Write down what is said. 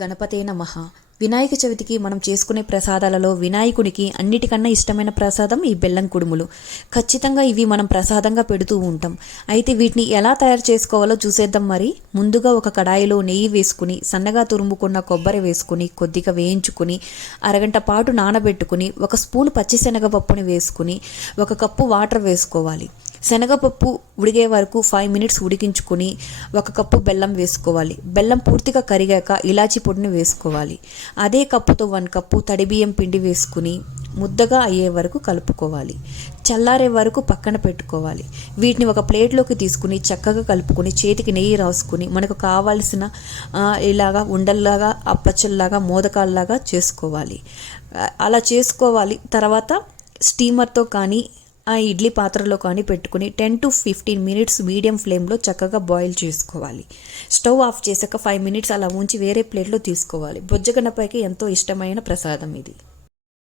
గణపతే నమః. వినాయక చవితికి మనం చేసుకునే ప్రసాదాలలో వినాయకుడికి అన్నిటికన్నా ఇష్టమైన ప్రసాదం ఈ బెల్లం కుడుములు. ఖచ్చితంగా ఇవి మనం ప్రసాదంగా పెడుతూ ఉంటాం. అయితే వీటిని ఎలా తయారు చేసుకోవాలో చూసేద్దాం. మరి ముందుగా ఒక కడాయిలో నెయ్యి వేసుకుని, సన్నగా తురుముకున్న కొబ్బరి వేసుకుని, కొద్దిగా వేయించుకుని, అరగంట పాటు నానబెట్టుకుని, ఒక స్పూన్ పచ్చిశనగపప్పుని వేసుకుని, ఒక కప్పు వాటర్ వేసుకోవాలి. శనగపప్పు ఉడికే వరకు 5 మినిట్స్ ఉడికించుకొని ఒక కప్పు బెల్లం వేసుకోవాలి. బెల్లం పూర్తిగా కరిగాక ఇలాచీ పొడిని వేసుకోవాలి. అదే కప్పుతో 1 కప్పు తడి బియ్యం పిండి వేసుకుని ముద్దగా అయ్యే వరకు కలుపుకోవాలి. చల్లారే వరకు పక్కన పెట్టుకోవాలి. వీటిని ఒక ప్లేట్లోకి తీసుకుని చక్కగా కలుపుకొని చేతికి నెయ్యి రాసుకుని మనకు కావాల్సిన ఇలాగా ఉండల్లాగా, అప్పచ్చల్లాగా, మోదకాల్లాగా చేసుకోవాలి. అలా చేసుకోవాలి. తర్వాత స్టీమర్తో కానీ ఆ ఇడ్లీ పాత్రలో కానీ పెట్టుకుని 10 to 15 మినిట్స్ మీడియం ఫ్లేమ్లో చక్కగా బాయిల్ చేసుకోవాలి. స్టవ్ ఆఫ్ చేశాక 5 మినిట్స్ అలా ఉంచి వేరే ప్లేట్లో తీసుకోవాలి. బొజ్జగన్నపైకి ఎంతో ఇష్టమైన ప్రసాదం ఇది.